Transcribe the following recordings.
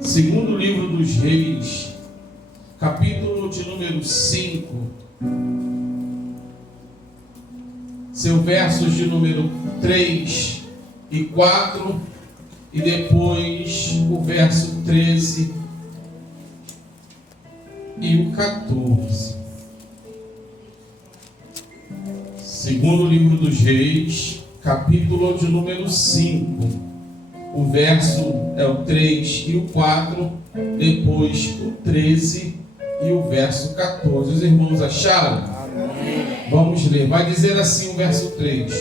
Segundo livro dos Reis, capítulo de número 5, seu versos de número 3 e 4, e depois o verso 13 e o 14. Segundo livro dos Reis, capítulo de número 5, o verso é o 3 e o 4, depois o 13 e o verso 14. Os irmãos acharam? Amém. Vamos ler. Vai dizer assim o verso 3: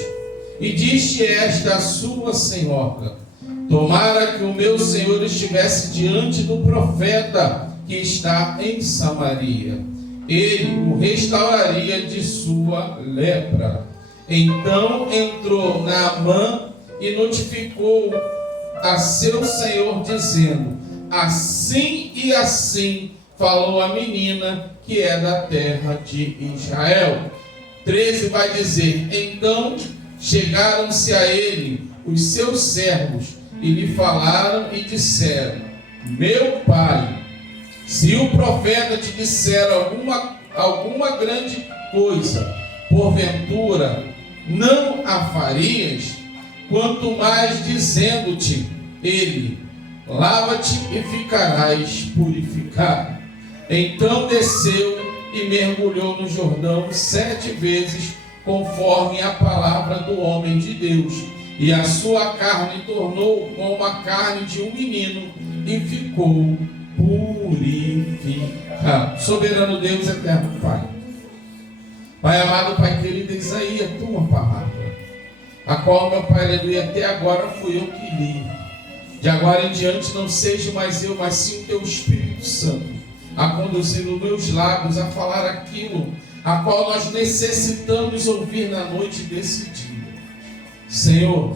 E disse esta a sua senhora: tomara que o meu senhor estivesse diante do profeta que está em Samaria, ele o restauraria de sua lepra. Então entrou Naamã e notificou a seu senhor, dizendo: assim e assim falou a menina que é da terra de Israel. 13 vai dizer: então chegaram-se a ele os seus servos e lhe falaram e disseram: meu pai, se o profeta te disser alguma grande coisa, porventura não a farias? Quanto mais dizendo-te ele: lava-te e ficarás purificado. Então desceu e mergulhou no Jordão 7 vezes, conforme a palavra do homem de Deus, e a sua carne tornou como a carne de um menino, e ficou purificado. Soberano Deus, eterno Pai, Pai amado, Pai querido, eis aí a tua palavra, a qual, meu Pai, aleluia, até agora fui eu que li. De agora em diante não seja mais eu, mas sim o teu Espírito Santo a conduzir os meus lábios, a falar aquilo a qual nós necessitamos ouvir na noite desse dia. Senhor,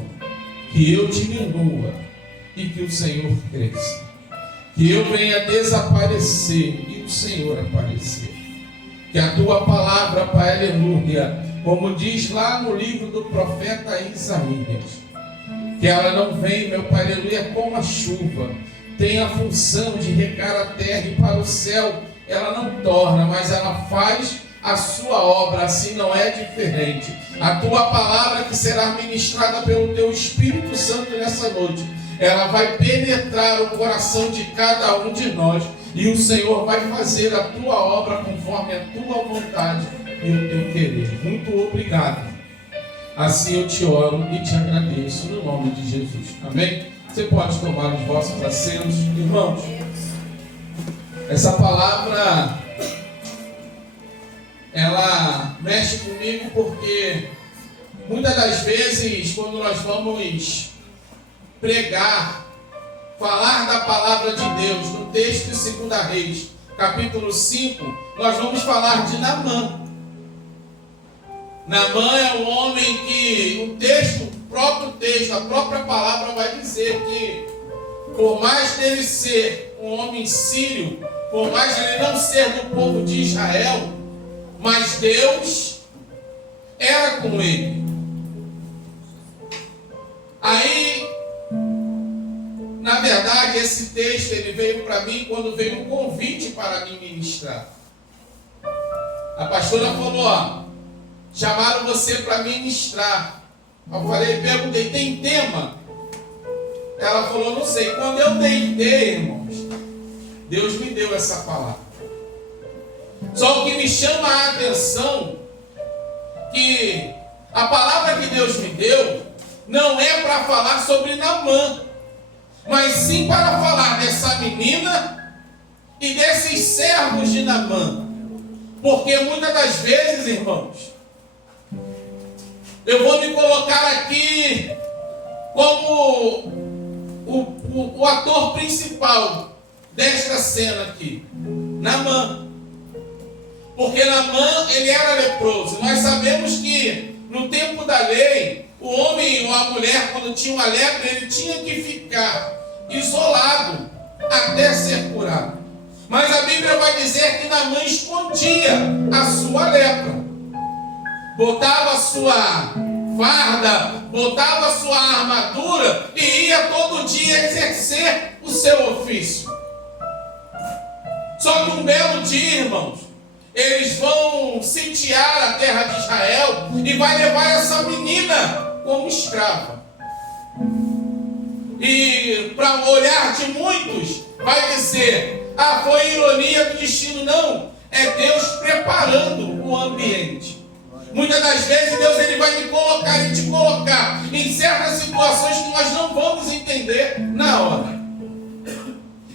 que eu diminua e que o Senhor cresça, que eu venha desaparecer e o Senhor aparecer, que a tua palavra, Pai, aleluia, como diz lá no livro do profeta Isaías, que ela não vem, meu Pai, aleluia, como a chuva, tem a função de regar a terra e para o céu ela não torna, mas ela faz a sua obra. Assim não é diferente. A tua palavra que será ministrada pelo teu Espírito Santo nessa noite, ela vai penetrar o coração de cada um de nós, e o Senhor vai fazer a tua obra conforme a tua vontade e o teu querer. Muito obrigado. Assim eu te oro e te agradeço no nome de Jesus. Amém? Você pode tomar os vossos assentos, irmãos. Essa palavra, ela mexe comigo porque muitas das vezes, quando nós vamos pregar, falar da palavra de Deus, no texto de 2 Reis, capítulo 5, nós vamos falar de Naamã. Naamã é um homem que o próprio texto, a própria palavra vai dizer que, por mais dele ser um homem sírio, por mais ele não ser do povo de Israel, mas Deus era com ele. Aí, na verdade, esse texto ele veio para mim quando veio um convite para me ministrar. A pastora falou: ó, chamaram você para ministrar. Eu falei, perguntei, tem tema? Ela falou, não sei. Quando eu deitei, irmãos, Deus me deu essa palavra. Só o que me chama a atenção, que a palavra que Deus me deu não é para falar sobre Naamã, mas sim para falar dessa menina e desses servos de Naamã. Porque muitas das vezes, irmãos, eu vou me colocar aqui como o ator principal desta cena aqui, Naamã. Porque Naamã, ele era leproso. Nós sabemos que no tempo da lei, o homem ou a mulher, quando tinha uma lepra, ele tinha que ficar isolado até ser curado. Mas a Bíblia vai dizer que Naamã escondia a sua lepra, botava a sua farda, botava a sua armadura e ia todo dia exercer o seu ofício. Só que um belo dia, irmãos, eles vão sitiar a terra de Israel e vai levar essa menina como escrava. E para o olhar de muitos, vai dizer: ah, foi ironia do destino. Não, é Deus preparando o ambiente. Muitas das vezes Deus ele vai me colocar e te colocar em certas situações que nós não vamos entender na hora.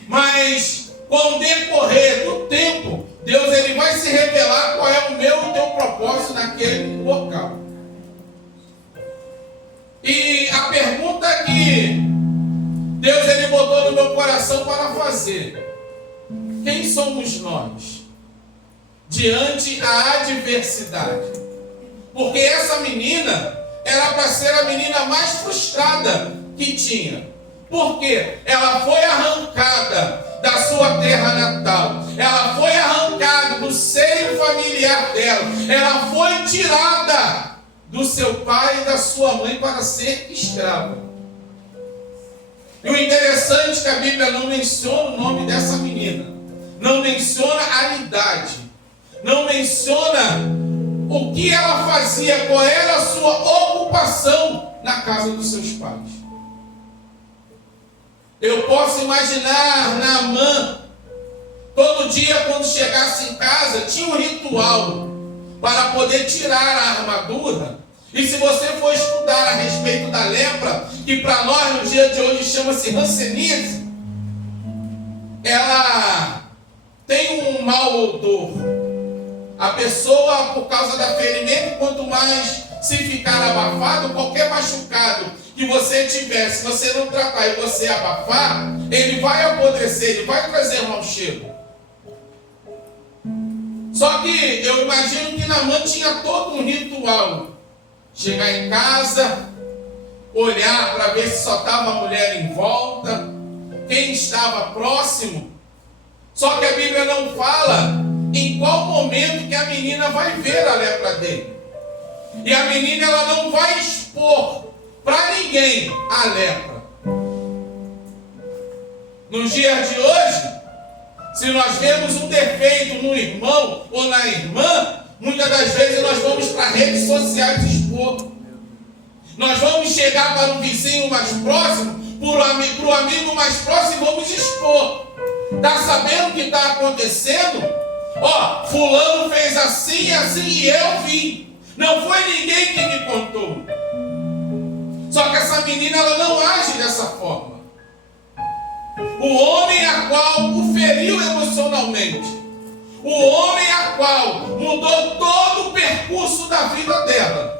Mas com o decorrer do tempo, Deus ele vai se revelar qual é o meu e o teu propósito naquele local. E a pergunta que Deus ele botou no meu coração para fazer: quem somos nós diante da adversidade? Porque essa menina era para ser a menina mais frustrada que tinha. Porque ela foi arrancada da sua terra natal. Ela foi arrancada do seio familiar dela. Ela foi tirada do seu pai e da sua mãe para ser escrava. E o interessante é que a Bíblia não menciona o nome dessa menina. Não menciona a idade. Não menciona o que ela fazia, qual era a sua ocupação na casa dos seus pais. Eu posso imaginar Naamã, todo dia quando chegasse em casa, tinha um ritual para poder tirar a armadura. E se você for estudar a respeito da lepra, que para nós no dia de hoje chama-se hanseníase, ela tem um mau odor. A pessoa, por causa da ferimento, quanto mais se ficar abafado, qualquer machucado que você tiver, se você não tratar e você abafar, ele vai apodrecer, ele vai trazer mau cheiro. Só que eu imagino que Naamã tinha todo um ritual. Chegar em casa, olhar para ver se só estava a mulher em volta, quem estava próximo. Só que a Bíblia não fala em qual momento que a menina vai ver a lepra dele. E a menina ela não vai expor para ninguém a lepra. Nos dias de hoje, se nós vemos um defeito no irmão ou na irmã, muitas das vezes nós vamos para redes sociais expor. Nós vamos chegar para um vizinho mais próximo, para o amigo mais próximo e vamos expor. Está sabendo o que está acontecendo? Ó, fulano fez assim, assim e eu vi. Não foi ninguém que me contou. Só que essa menina ela não age dessa forma. O homem a qual o feriu emocionalmente, o homem a qual mudou todo o percurso da vida dela,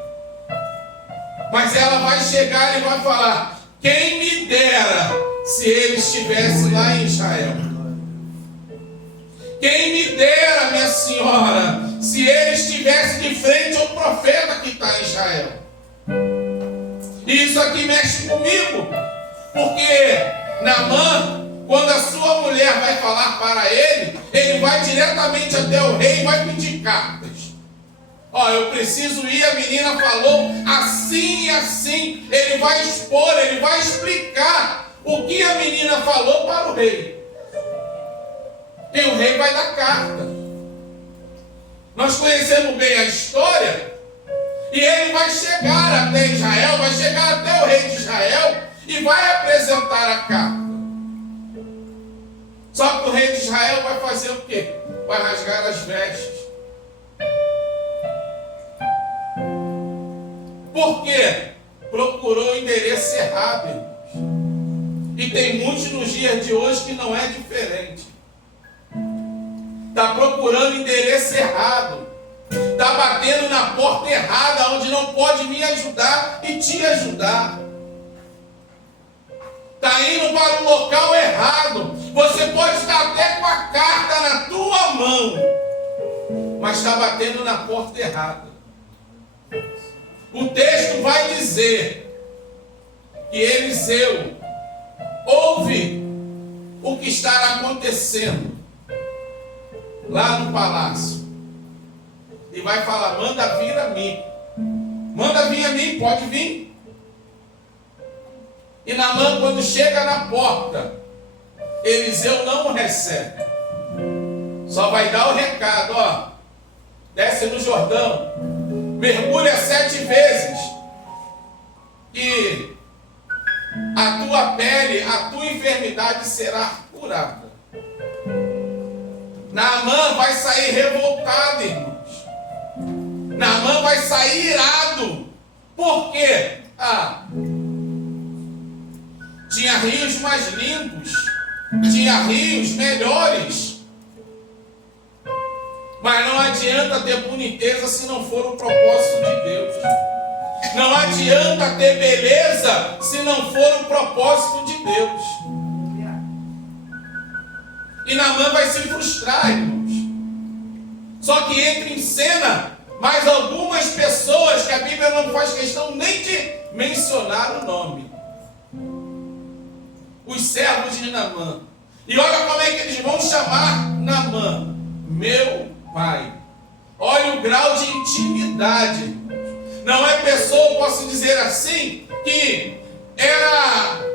mas ela vai chegar e vai falar: quem me dera se ele estivesse lá em Israel. Quem me dera, minha senhora, se ele estivesse de frente ao profeta que está em Israel. E isso aqui mexe comigo, porque Naamã, quando a sua mulher vai falar para ele, ele vai diretamente até o rei e vai pedir cartas. Ó, eu preciso ir, a menina falou assim e assim. Ele vai expor, ele vai explicar o que a menina falou para o rei. E o rei vai dar carta. Nós conhecemos bem a história. E ele vai chegar até Israel, vai chegar até o rei de Israel e vai apresentar a carta. Só que o rei de Israel vai fazer o quê? Vai rasgar as vestes. Por quê? Procurou o endereço errado, irmãos. E tem muitos nos dias de hoje que não é diferente. Está procurando endereço errado. Está batendo na porta errada, onde não pode me ajudar e te ajudar. Está indo para o local errado. Você pode estar até com a carta na tua mão, mas está batendo na porta errada. O texto vai dizer que Eliseu ouve o que está acontecendo lá no palácio e vai falar: manda vir a mim, manda vir a mim, pode vir. E Naamã, quando chega na porta, Eliseu não recebe. Só vai dar o recado, ó. Desce no Jordão, mergulha 7 vezes e a tua pele, a tua enfermidade será curada. Naamã vai sair revoltado, irmãos. Naamã vai sair irado. Por quê? Tinha rios mais limpos, tinha rios melhores. Mas não adianta ter boniteza se não for o propósito de Deus. Não adianta ter beleza se não for o propósito de Deus. E Naamã vai se frustrar, irmãos. Só que entra em cena mais algumas pessoas que a Bíblia não faz questão nem de mencionar o nome. Os servos de Naamã. E olha como é que eles vão chamar Naamã. Meu pai. Olha o grau de intimidade, irmãos. Não é pessoa, posso dizer assim, que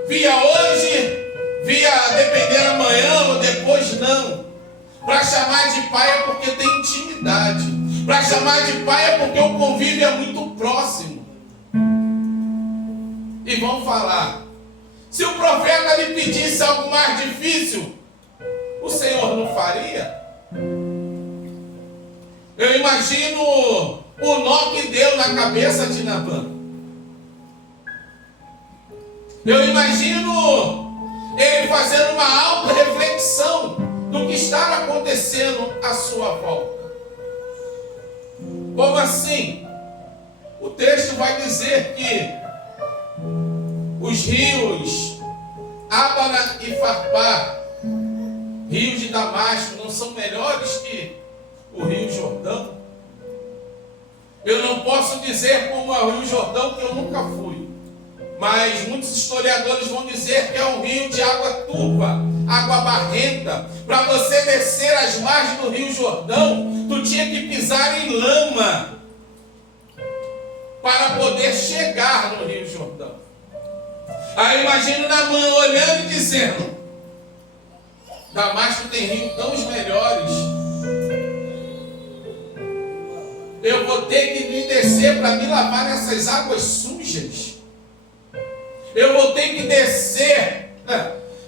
via hoje, via depender amanhã ou depois, não. Para chamar de pai é porque tem intimidade. Para chamar de pai é porque o convívio é muito próximo. E vão falar. Se o profeta lhe pedisse algo mais difícil, o Senhor não faria? Eu imagino o nó que deu na cabeça de Naamã. Eu imagino ele fazendo uma auto-reflexão do que está acontecendo à sua volta. Como assim? O texto vai dizer que os rios Abana e Farpar, rios de Damasco, não são melhores que o Rio Jordão? Eu não posso dizer como é o Rio Jordão, que eu nunca fui. Mas muitos historiadores vão dizer que é um rio de água turva, água barrenta. Para você descer as margens do Rio Jordão, tu tinha que pisar em lama para poder chegar no Rio Jordão. Aí imagina Naamã olhando e dizendo: Damasco tem rios tão melhores. Eu vou ter que me descer para me lavar nessas águas sujas. Eu vou ter que descer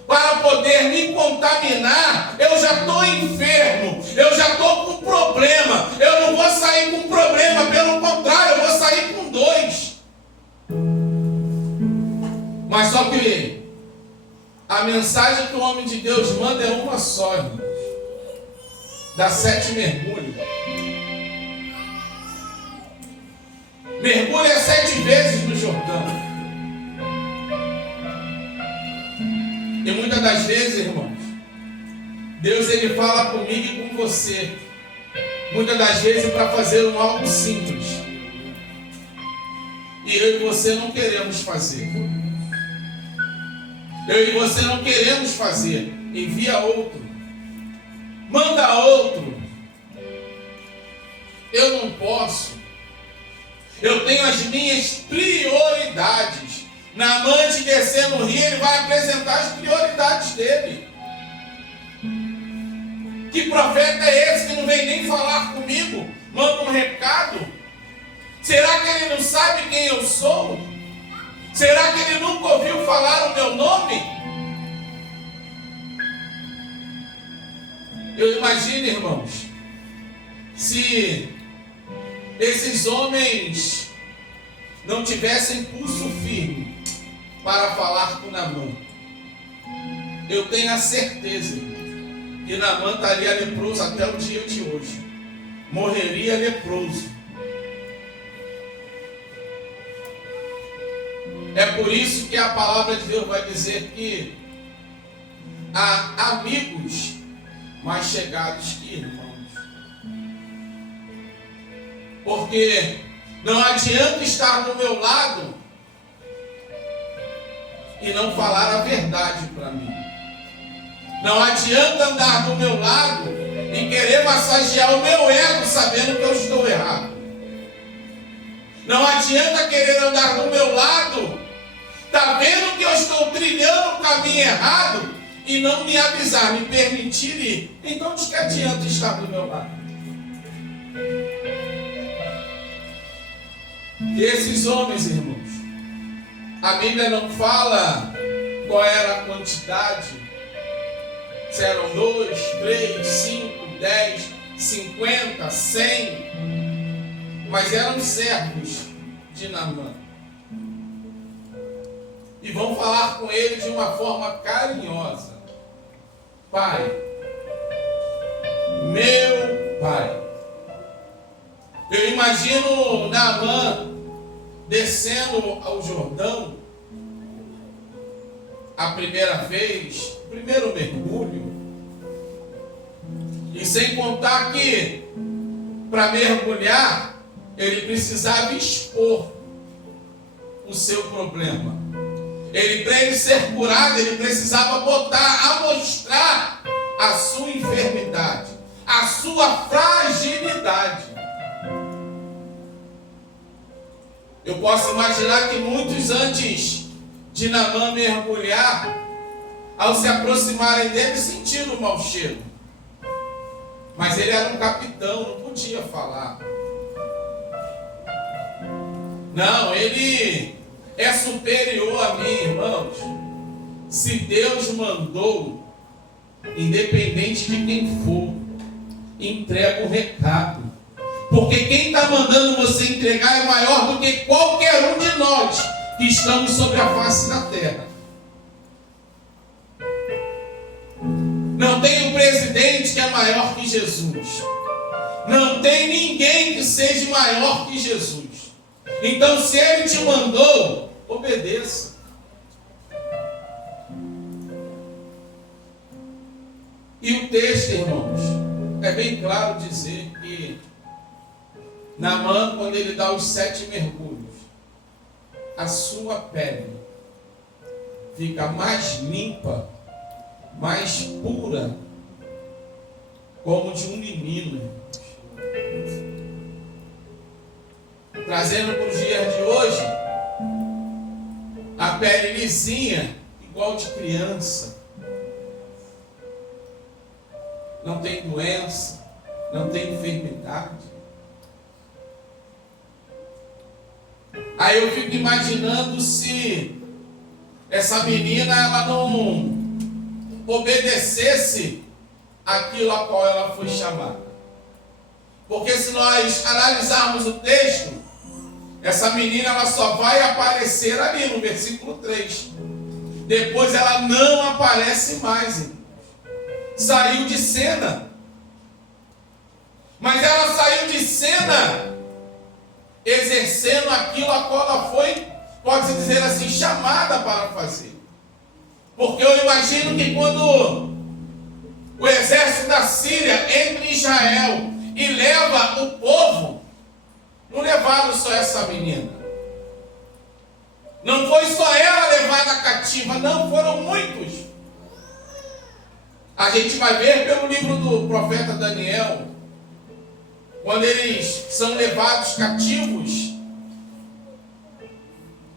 para poder me contaminar. Eu já estou enfermo, eu já estou com problema. Eu não vou sair com problema, pelo contrário, eu vou sair com 2. Mas só que a mensagem que o homem de Deus manda é uma só, irmãos. Dá 7 mergulhos. Mergulha 7 vezes no Jordão. E muitas das vezes, irmãos, Deus ele fala comigo e com você. Muitas das vezes para fazer algo simples. E eu e você não queremos fazer. Eu e você não queremos fazer. Envia outro. Manda outro. Eu não posso. Eu tenho as minhas prioridades. Naamã de descer no rio, ele vai apresentar as prioridades dele. Que profeta é esse que não vem nem falar comigo? Manda um recado. Será que ele não sabe quem eu sou? Será que ele nunca ouviu falar o meu nome? Eu imagino, irmãos, se esses homens não tivessem pulso firme para falar com Naamã, eu tenho a certeza que Naamã estaria leproso até o dia de hoje. Morreria leproso. É por isso que a palavra de Deus vai dizer que há amigos mais chegados que irmãos. Porque não adianta estar do meu lado e não falar a verdade para mim. Não adianta andar do meu lado e querer massagear o meu ego sabendo que eu estou errado. Não adianta querer andar do meu lado, tá vendo que eu estou trilhando o caminho errado e não me avisar, me permitir ir, então de que adianta estar do meu lado? E esses homens, irmãos, a Bíblia não fala qual era a quantidade, se eram 2, 3, 5, 10, 50, 100, mas eram servos de Naamã. E vão falar com ele de uma forma carinhosa: Pai, meu pai. Eu imagino Naamã descendo ao Jordão a primeira vez, o primeiro mergulho, e sem contar que para mergulhar ele precisava expor o seu problema. Para ele ser curado, ele precisava mostrar a sua enfermidade, a sua fragilidade. Eu posso imaginar que muitos, antes de Naamã mergulhar, ao se aproximarem dele, sentiram o mau cheiro. Mas ele era um capitão, não podia falar. Não, ele é superior a mim, irmãos. Se Deus mandou, independente de quem for, entrega o recado. Porque quem está mandando você entregar é maior do que qualquer um de nós que estamos sobre a face da terra. Não tem um presidente que é maior que Jesus. Não tem ninguém que seja maior que Jesus. Então, se ele te mandou, obedeça. E o texto, irmãos, é bem claro dizer que Naamã, quando ele dá os 7 mergulhos, a sua pele fica mais limpa, mais pura, como de um menino. Trazendo para os dias de hoje, a pele lisinha, igual de criança. Não tem doença, não tem enfermidade. Aí eu fico imaginando se essa menina ela não obedecesse aquilo a qual ela foi chamada. Porque se nós analisarmos o texto, essa menina ela só vai aparecer ali no versículo 3. Depois ela não aparece mais, irmãos. Saiu de cena. Mas ela saiu de cena exercendo aquilo a qual ela foi, pode-se dizer assim, chamada para fazer. Porque eu imagino que quando o exército da Síria entra em Israel e leva o povo, não levaram só essa menina. Não foi só ela levada cativa, não, foram muitos. A gente vai ver pelo livro do profeta Daniel, quando eles são levados cativos,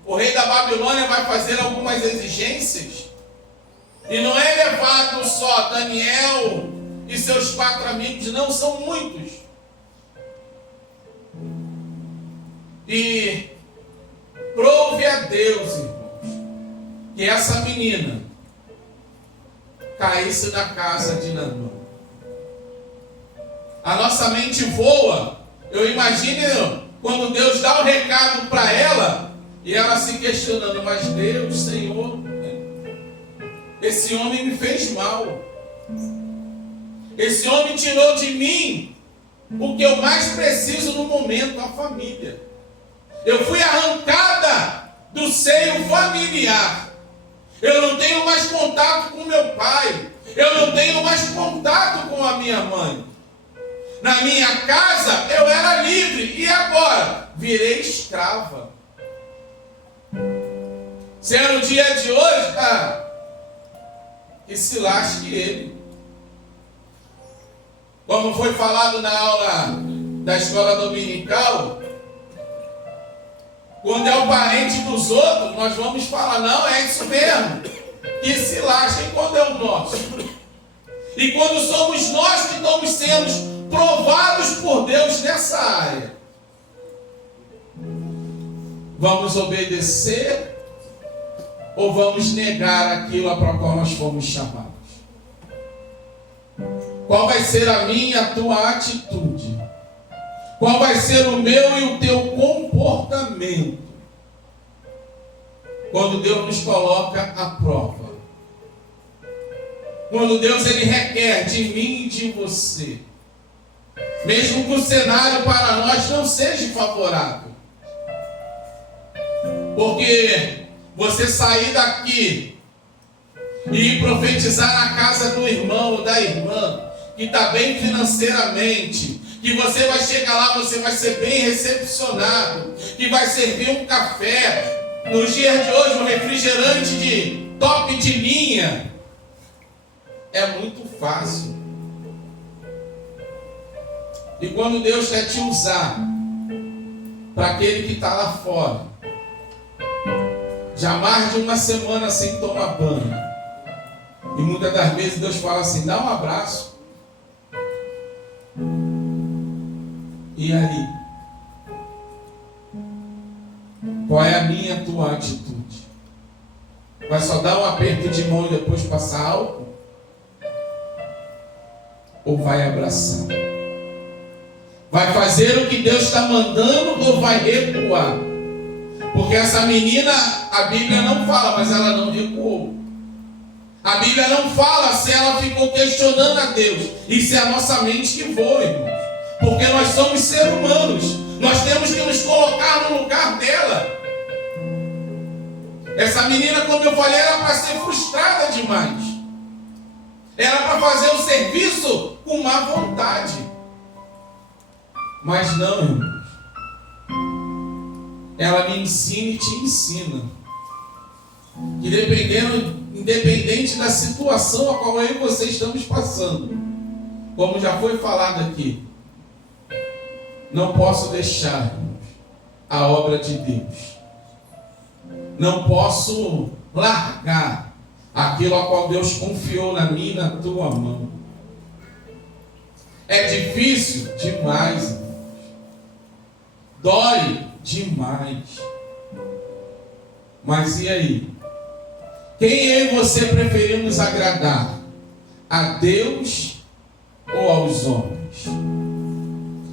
o rei da Babilônia vai fazer algumas exigências, e não é levado só Daniel e seus 4 amigos, não, são muitos. E prove a Deus, irmãos, que essa menina caísse na casa de Naamã. A nossa mente voa. Eu imagino quando Deus dá o recado para ela e ela se questionando: mas Deus, Senhor, esse homem me fez mal. Esse homem tirou de mim o que eu mais preciso no momento, a família. Eu fui arrancada do seio familiar. Eu não tenho mais contato com meu pai. Eu não tenho mais contato com a minha mãe. Na minha casa eu era livre e agora virei escrava. Se é no dia de hoje, que se lasque ele. Como foi falado na aula da escola dominical, quando é o parente dos outros, nós vamos falar: não, é isso mesmo. que se lasquem quando é o nosso. E quando somos nós que estamos sendo provados por Deus nessa área, vamos obedecer ou vamos negar aquilo para qual nós fomos chamados? Qual vai ser a minha e a tua atitude? Qual vai ser o meu e o teu comportamento quando Deus nos coloca à prova? Quando Deus ele requer de mim e de você, mesmo que o cenário para nós não seja favorável, porque você sair daqui e ir profetizar na casa do irmão ou da irmã que está bem financeiramente, que você vai chegar lá, você vai ser bem recepcionado, que vai servir um café, nos dias de hoje um refrigerante de top de linha, é muito fácil. E quando Deus quer te usar para aquele que está lá fora, já mais de uma semana sem tomar banho, e muitas das vezes Deus fala assim, dá um abraço. E aí? Qual é a minha e a tua atitude? Vai só dar um aperto de mão e depois passar álcool? Ou vai abraçar? Vai fazer o que Deus está mandando ou vai recuar? Porque essa menina, a Bíblia não fala, mas ela não recuou. A Bíblia não fala se ela ficou questionando a Deus. Isso é a nossa mente que voa, irmãos. Porque nós somos seres humanos. Nós temos que nos colocar no lugar dela. Essa menina, como eu falei, era para ser frustrada demais. Era para fazer o serviço com má vontade. Mas não, irmãos. Ela me ensina e te ensina. Que independente da situação a qual eu e você estamos passando, como já foi falado aqui, não posso deixar, irmãos, a obra de Deus. Não posso largar aquilo a qual Deus confiou na minha e na tua mão. É difícil demais, irmãos. Dói demais. Mas e aí? Quem eu e você preferimos agradar? A Deus ou aos homens?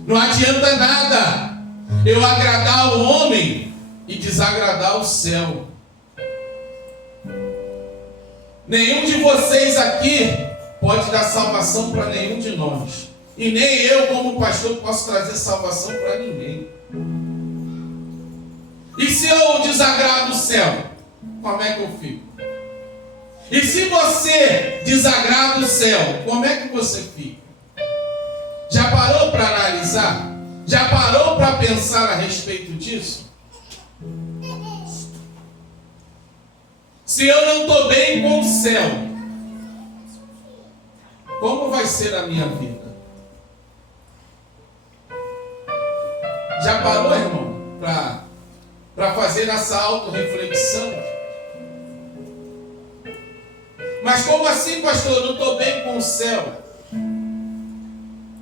Não adianta nada eu agradar o homem e desagradar o céu. Nenhum de vocês aqui pode dar salvação para nenhum de nós. E nem eu, como pastor, posso trazer salvação para ninguém. E se eu desagrado o céu, como é que eu fico? E se você desagrada o céu, como é que você fica? Já parou para analisar? Já parou para pensar a respeito disso? Se eu não estou bem com o céu, como vai ser a minha vida? Já parou, irmão, para fazer essa autorreflexão? Mas como assim, pastor? Eu não estou bem com o céu.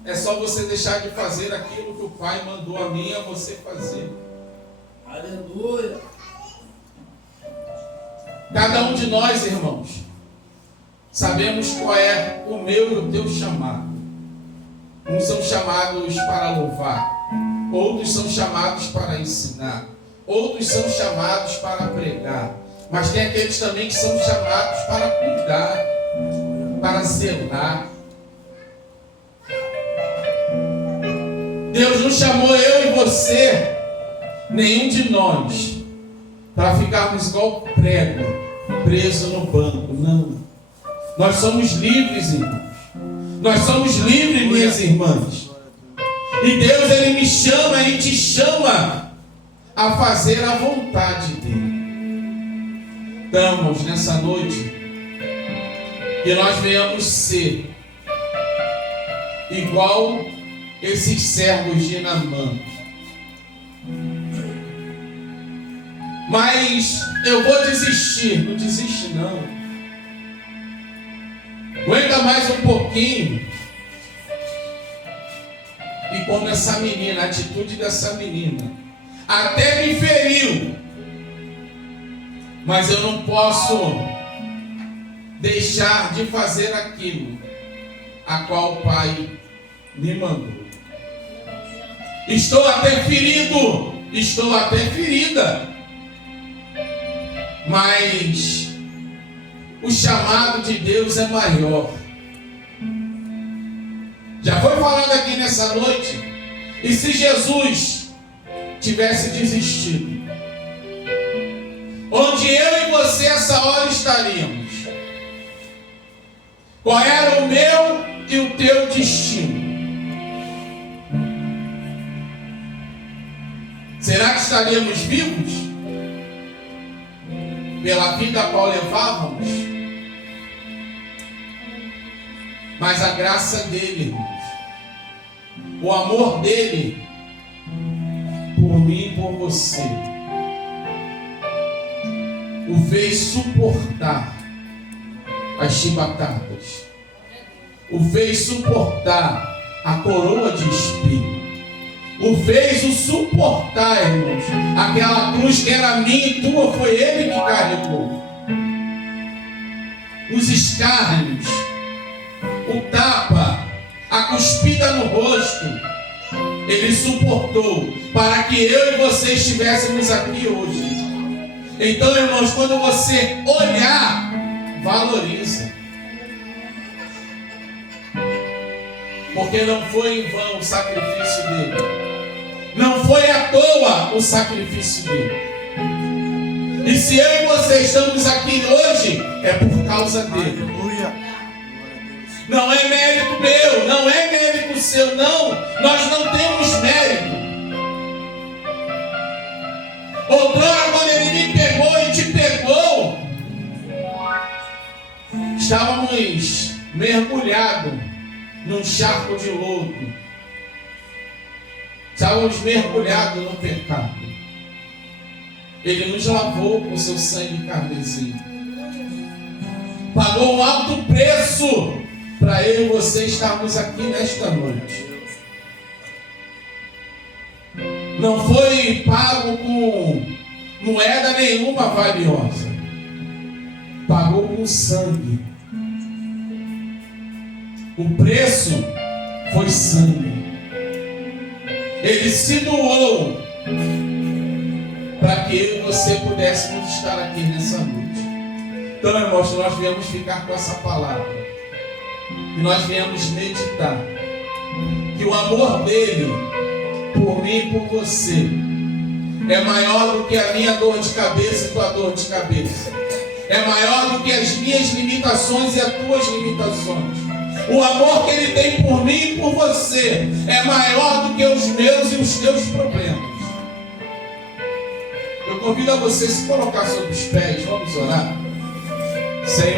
É só você deixar de fazer aquilo que o Pai mandou a mim e a você fazer. Aleluia. Cada um de nós, irmãos, sabemos qual é o meu e o teu chamado. Uns são chamados para louvar, outros são chamados para ensinar, outros são chamados para pregar. Mas tem aqueles também que são chamados para cuidar, para zelar. Deus não chamou eu e você, nenhum de nós, para ficarmos igual prego, preso no banco. Não. Nós somos livres, irmãos. Nós somos livres, minhas irmãs. E Deus, Ele me chama e te chama a fazer a vontade dEle. Estamos nessa noite que nós venhamos ser igual esses servos de Naamã. Mas eu vou desistir. Não desiste não. Aguenta mais um pouquinho. E como essa menina, a atitude dessa menina, até me feriu. Mas eu não posso deixar de fazer aquilo a qual o Pai me mandou. Estou até ferido, estou até ferida, mas o chamado de Deus é maior. Já foi falado aqui nessa noite, e se Jesus tivesse desistido, onde eu e você essa hora estaríamos? Qual era o meu e o teu destino? Será que estaríamos vivos pela vida a qual levávamos? Mas a graça dele, irmãos, o amor dele por mim e por você, o fez suportar as chibatadas, o fez suportar a coroa de espinho, o fez o suportar, irmãos, aquela cruz que era minha e tua, foi ele que carregou, os escárnios, o tapa, a cuspida no rosto, ele suportou para que eu e você estivéssemos aqui hoje. Então, irmãos, quando você olhar, valoriza. Porque não foi em vão o sacrifício dele. Não foi à toa o sacrifício dele. E se eu e você estamos aqui hoje, é por causa dele. Aleluia. Não é mérito meu, não é mérito seu, não. Nós não temos mérito. Outrora, quando ele me pegou e te pegou, estávamos mergulhados num charco de lodo. Estávamos mergulhados no pecado. Ele nos lavou com seu sangue carmesim. Pagou um alto preço para eu e você estarmos aqui nesta noite. Não foi pago com moeda nenhuma valiosa. Pagou com sangue. O preço foi sangue. Ele se doou para que eu e você pudéssemos estar aqui nessa noite. Então, irmãos, nós viemos ficar com essa palavra. E nós viemos meditar que o amor dele por mim e por você é maior do que a minha dor de cabeça e tua dor de cabeça. É maior do que as minhas limitações e as tuas limitações. O amor que ele tem por mim e por você é maior do que os meus e os teus problemas. Eu convido a você a se colocar sobre os pés. Vamos orar. Senhor.